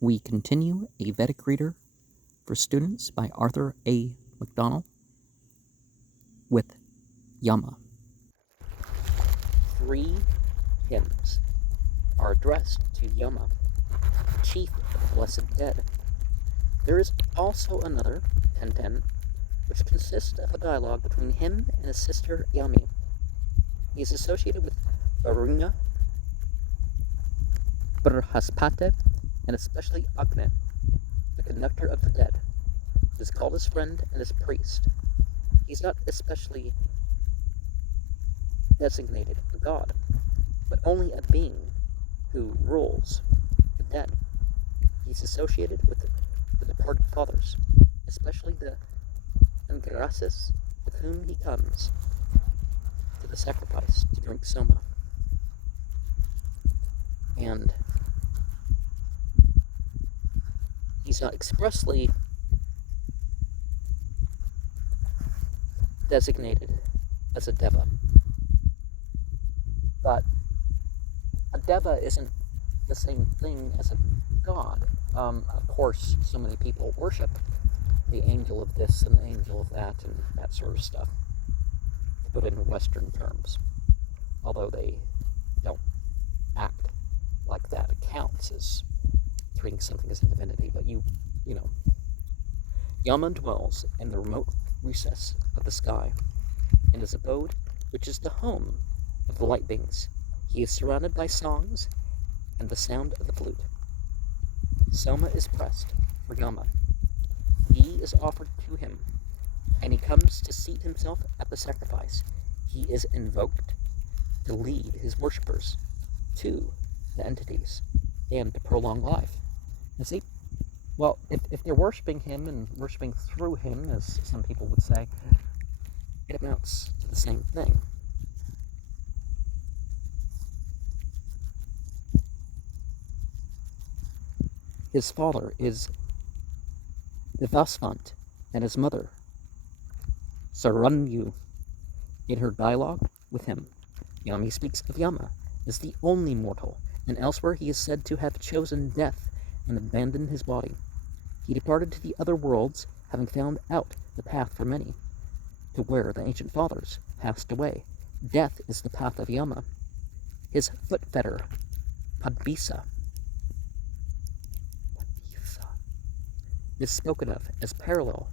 We continue a Vedic reader for students by Arthur A. Macdonell with Yama. 3 hymns are addressed to Yama, chief of the blessed dead. There is also another, 1010, which consists of a dialogue between him and his sister Yami. He is associated with Varuna, Brihaspati, and especially Agni, the conductor of the dead. He is called his friend and his priest. He's not especially designated a god, but only a being who rules the dead. He's associated with the departed fathers, especially the Angrasis, with whom he comes to the sacrifice to drink soma. And he's not expressly designated as a deva, but a deva isn't the same thing as a god. Of course, so many people worship the angel of this and the angel of that and that sort of stuff, to put it in Western terms, although they don't act like that. It counts as treating something as a divinity, but you know. Yama dwells in the remote recess of the sky, in his abode, which is the home of the light beings. He is surrounded by songs and the sound of the flute. Soma is pressed for Yama. He is offered to him, and he comes to seat himself at the sacrifice. He is invoked to lead his worshippers to the entities and to prolong life. And see, well, if they're worshiping him and worshiping through him, as some people would say, it amounts to the same thing. His father is Vivasvant, and his mother, Saranyu. In her dialogue with him, Yami speaks of Yama as the only mortal, and elsewhere he is said to have chosen death and abandoned his body. He departed to the other worlds, having found out the path for many, to where the ancient fathers passed away. Death is the path of Yama. His foot fetter, Padbisa, is spoken of as parallel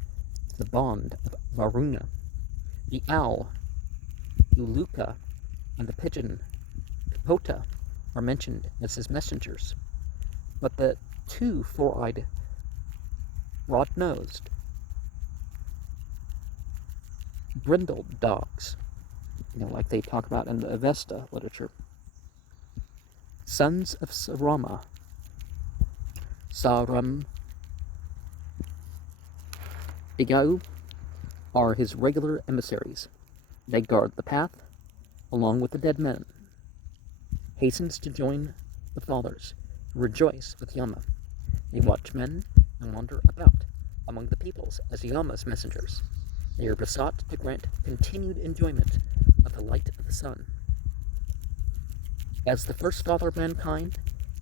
to the bond of Varuna. The owl, Uluka, and the pigeon, Kapota, are mentioned as his messengers, but the 2 four-eyed, broad-nosed, brindled dogs, like they talk about in the Avesta literature, sons of Sarama, Saram, Igau, are his regular emissaries. They guard the path, along with the dead men. Hastens to join the fathers, who rejoice with Yama. They watch men and wander about among the peoples as Yama's messengers. They are besought to grant continued enjoyment of the light of the sun. As the first father of mankind,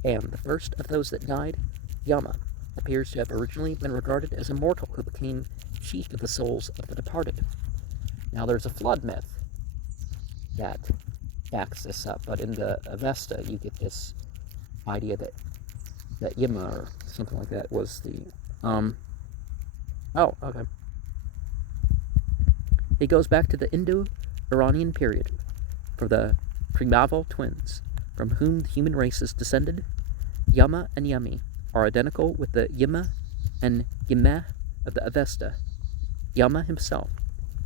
and the first of those that died, Yama appears to have originally been regarded as a mortal who became chief of the souls of the departed. Now there's a flood myth that backs this up, but in the Avesta you get this idea that Yama, or something like that, was the oh, okay. He goes back to the Indo-Iranian period for the Primaval twins, from whom the human race is descended. Yama and Yami are identical with the Yama and Yama of the Avesta. Yama himself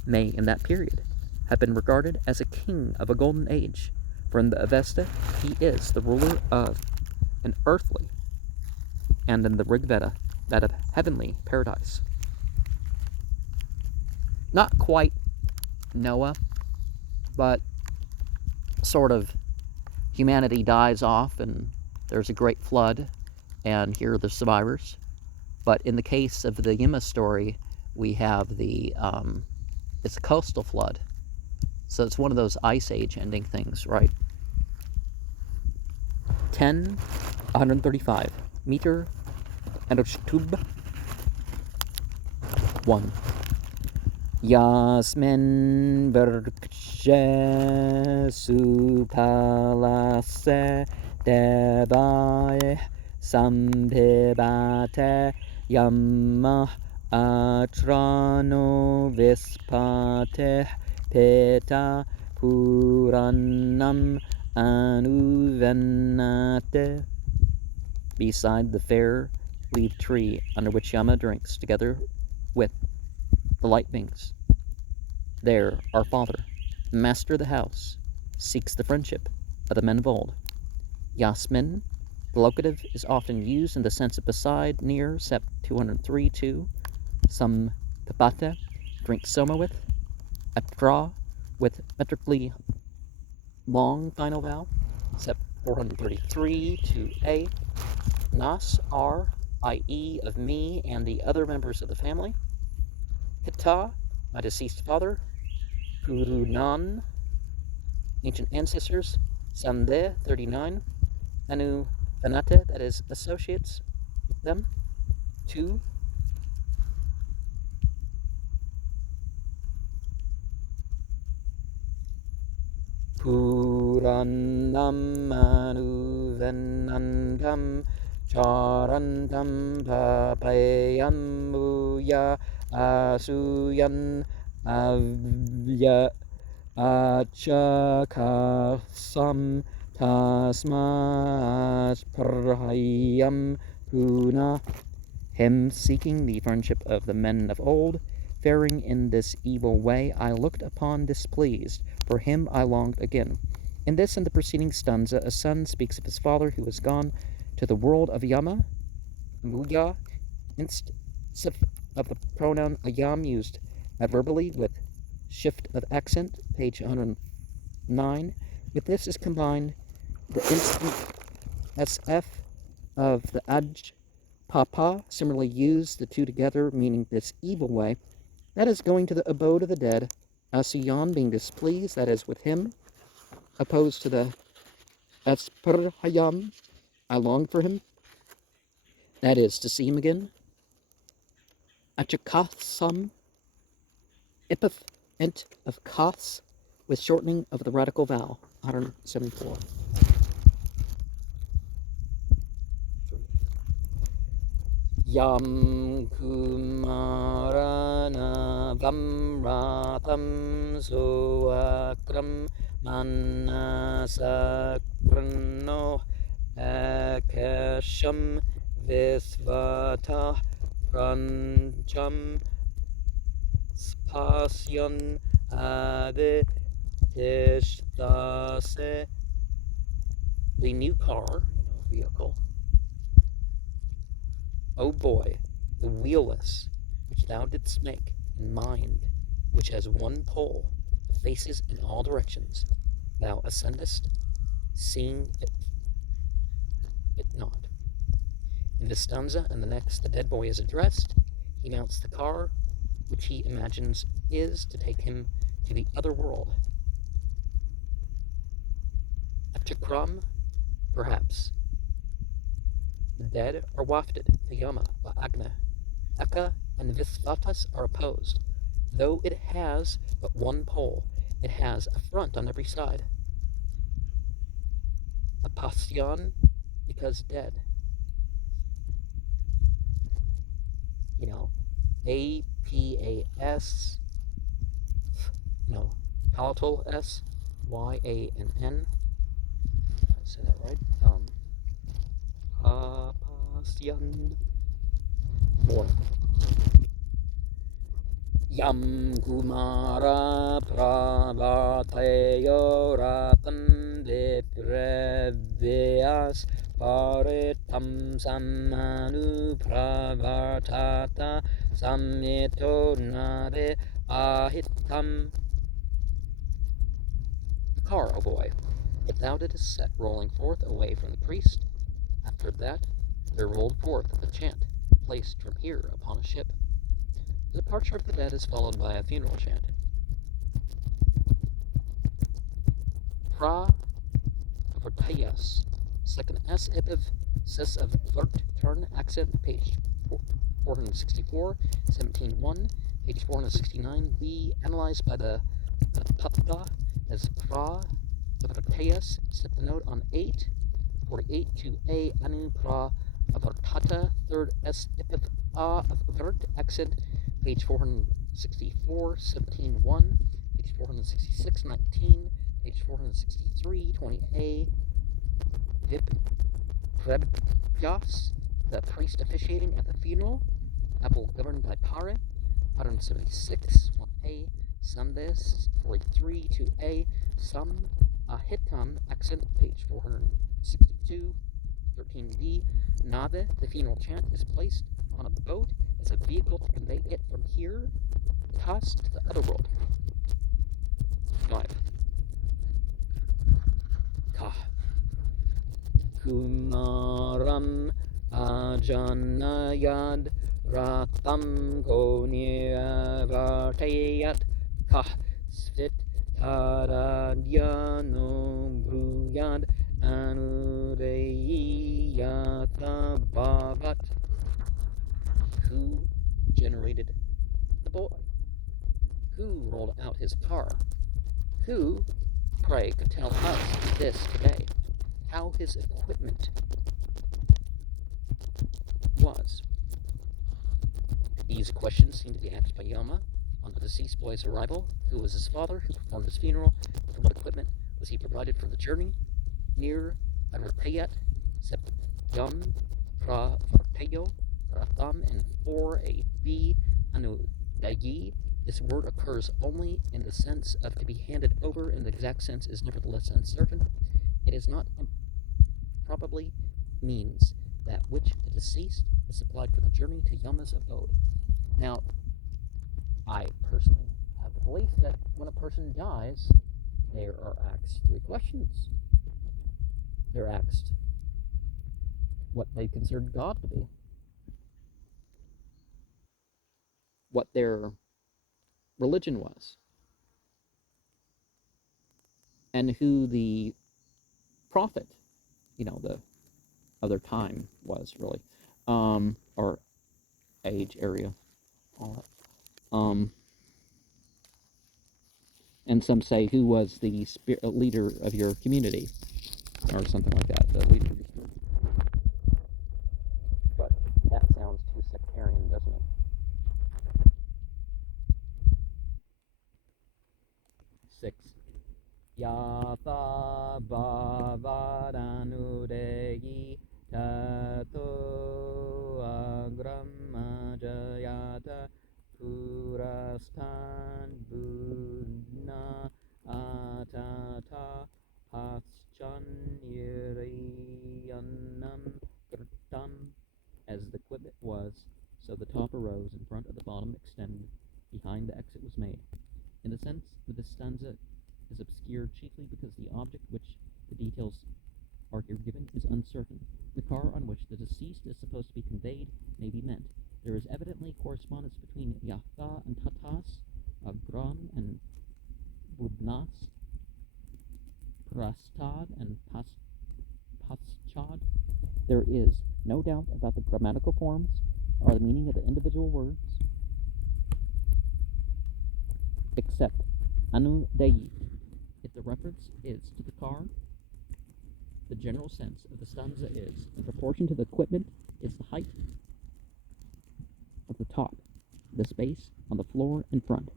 may, in that period, have been regarded as a king of a golden age, for in the Avesta he is the ruler of an earthly, and in the Rig Veda, that of heavenly paradise. Not quite Noah, but sort of humanity dies off and there's a great flood, and here are the survivors. But in the case of the Yama story, we have it's a coastal flood. So it's one of those Ice Age ending things, right? 135. Meter Erchtub 1. Yasmin Berkje Supalase Devae Sambhivate Yama Atrano Vispate Peta Puranam Anuvenate. Beside the fair leaved tree under which Yama drinks together with the light wings. There, our father, master of the house, seeks the friendship of the men of old. Yasmin, the locative, is often used in the sense of beside, near, Sep 203 2. Some pipate, drink soma with. Atra, with metrically long final vowel, Sep 433 2a. Nas, are, i.e. of me and the other members of the family. Hita, my deceased father. Purunan, ancient ancestors. Sande, 39. Anu Vanate, that is associates with them. 2. Puranam Anu Venandam Charandam Papayam Muya Asuyan Avya Achakasam Tasmat Prahayam Puna. Him seeking the friendship of the men of old, faring in this evil way, I looked upon displeased. For him I longed again. In this and the preceding stanza, a son speaks of his father who has gone to the world of Yama, Muya, inst of the pronoun ayam used adverbially with shift of accent, page 109. With this is combined the instant SF of the aj papa, similarly used the two together, meaning this evil way, that is going to the abode of the dead, asuyan being displeased, that is with him, opposed to the asperhayam, I long for him, that is to see him again, achakasam, epith ent of kas, with shortening of the radical vowel, 174. Yam kumarana vamratam soakram manasakrano akasham visvata prancham spasyan aditistase. The new car, vehicle. O boy, the wheelless, which thou didst make, and mind, which has one pole, faces in all directions, thou ascendest, seeing it not. In this stanza and the next, the dead boy is addressed. He mounts the car, which he imagines is to take him to the other world. Chakram, perhaps. The dead are wafted to Yama by Agna. Eka and Visvatas are opposed. Though it has but one pole, it has a front on every side. Apasyan, because dead. A-P-A-S, no, palatal S, Y-A-N-N. Did I say that right? Apasyan. 4. Yam kumara pravateyo ratan viprevyas paritam samanu pravartata samyito nade ahitam. The car, O boy, if thou didst set rolling forth away from the priest, after that there rolled forth a chant placed from here upon a ship. The departure of the dead is followed by a funeral chant. Pra Vortayas, second S epiv Sis of Vert Turn accent, page 464, 17.1, page 469, be analyzed by the Papda as Pra Avarteas, set the note on 8, 48 to A Anu Pra Avartata, third S epith A of Vert accent, page 464, 17.1, page 466, 19, page 463, 20A, Vip Prebjas, the priest officiating at the funeral, Apple governed by Pare, 176, 1A, Sandes, 43, 2A, Sam Ahitam, accent, page 462, 13B, Nave, the funeral chant, is placed on a boat as a vehicle to convey it from here, past to the other world. 5. Ka. Kumaram Ajanayad Ratam Konyavartayat Kah Svit Taradyano Bruyad Anureyata Bhavat. Who generated the boy? Who rolled out his car? Who, pray, could tell us this today? How his equipment was. These questions seem to be asked by Yama on the deceased boy's arrival. Who was his father? Who performed his funeral? With what equipment was he provided for the journey? Near Arapayat, Septyam, Pra Vartayo, Ratham, and 4AB Anudagi. This word occurs only in the sense of to be handed over, and the exact sense is nevertheless uncertain. It is not probably means that which the deceased is supplied for the journey to Yama's abode. Now, I personally have the belief that when a person dies, they are asked 3 questions. They're asked what they considered God to be, what their religion was, and who the prophet, of their time was, really, or age, area, all that. And some say who was the leader of your community, or something like that, the leader of your community. But that sounds too sectarian, doesn't it? 6. Yatha bhavadanudegi tato agramajayata purastan budna atata paschan yiriyanam kritam. As the equipment was, so the top arose in front of the bottom extended, behind the exit was made. In a sense, the stanza is obscure chiefly because the object which the details are here given is uncertain. The car on which the deceased is supposed to be conveyed may be meant. There is evidently correspondence between Yatha and Tatas, Agron and Budnas, Prastad and Paschad. There is no doubt about the grammatical forms or the meaning of the individual words, except Anu Deyi. If the reference is to the car, the general sense of the stanza is, in proportion to the equipment, is the height of the top, the space on the floor in front,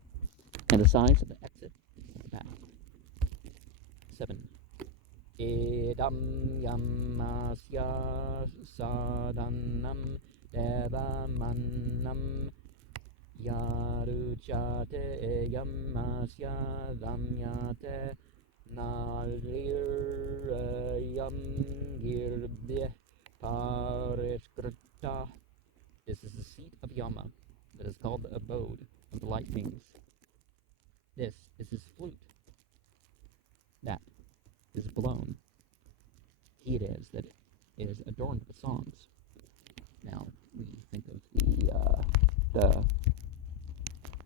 and the size of the exit at the back. 7. Edam yamasya sadanam devamannam yaruchate yamasya damyate nalirayam girbih parishkrita. This is the seat of Yama that is called the abode of the light beings. This is his flute that is blown. He it is that is adorned with songs. Now we think of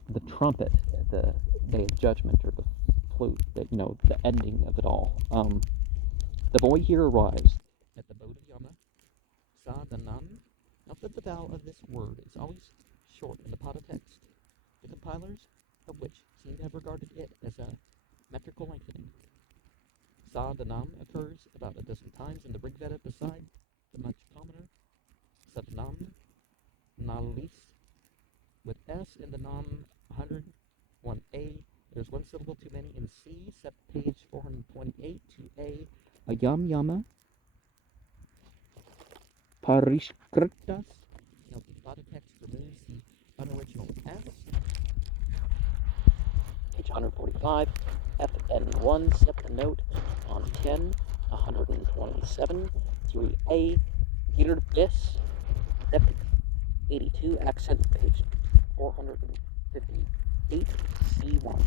the trumpet at the Day of Judgment, or the flute, that the ending of it all. The boy here arrives at the abode of Yama Sadanam. Note that the vowel of this word is always short in the Pada text, the compilers of which seem to have regarded it as a metrical lengthening. Sadanam occurs about a dozen times in the Rig Veda beside the much commoner Sadanam Nalis with S in the Nam 101a. There's one syllable too many in C, set page 428 to A. Yama Parishkritas. Note the Pada text removes the unoriginal S. Page 145, FN1, set the note on 10, 127, 3A, Girbis, step 82, accent, page 458, C1.